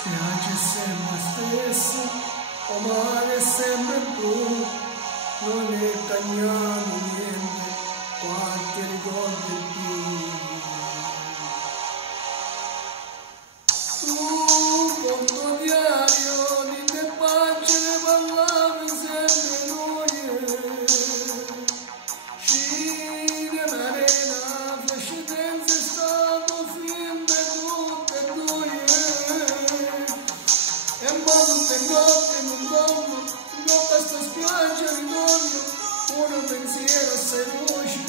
Spiaggia sempre stessa, o mare sempre blu, non è cambiato niente, qualche ricordo in più. Tu con tuo diario di te pagine parlavi sempre noi, scene marena, flascidenze stato film per tutte e due. E un po' tutte notte non dormo, non basta spiaggia ritorno, uno pensiero assai luce.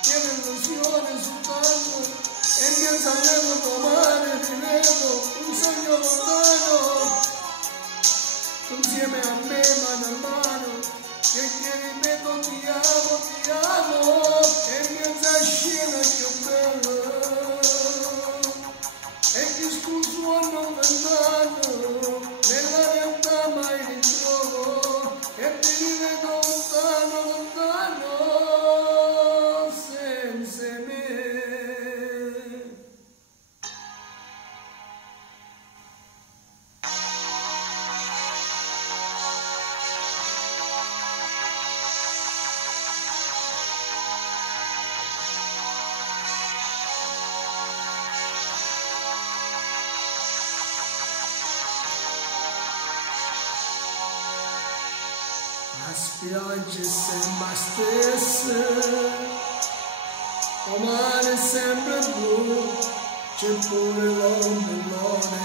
Tiene illusione soltanto, e mi salvevo domani, rivedo un sogno lontano, insieme a me mano a mano, che ripeto ti amo, e mezza scena più bella. E che suono lontano, nella realtà mai ritrovo, e ti rivedo lontano, lontano, senza me. La spiaggia è sempre stessa, o mare è sempre blu, c'è pure l'ombrellone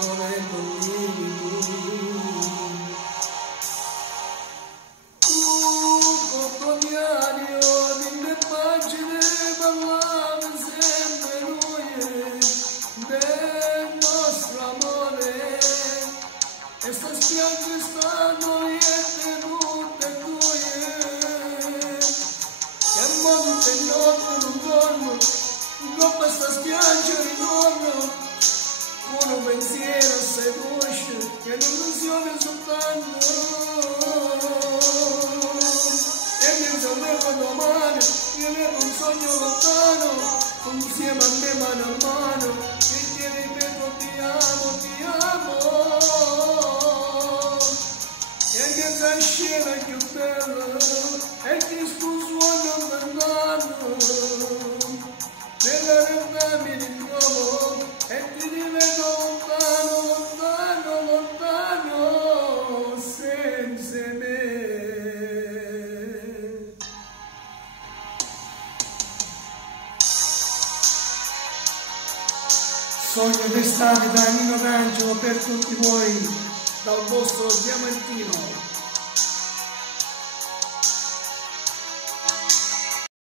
dove dormivi tu. Tu con tuo diario di le pagine parlavi sempre noi del nostro amore, e sta spiaggia stanno niente tutte e due, che modo che notte non dormo, non basta spiaggia ritorno, uno pensiero assai voce, che l'illusione soltanto, e mi salvevo domani, io avevo un sogno lontano, insieme a me mano a mano, che ti ripeto ti amo, e mezza scena più bella, e che suono lontano, nella realtà mi ritrovo, e ti rivedo lontano, lontano, lontano, senza me. Sogno d'estate da Nino D'Angelo per tutti voi, dal vostro Diamantino.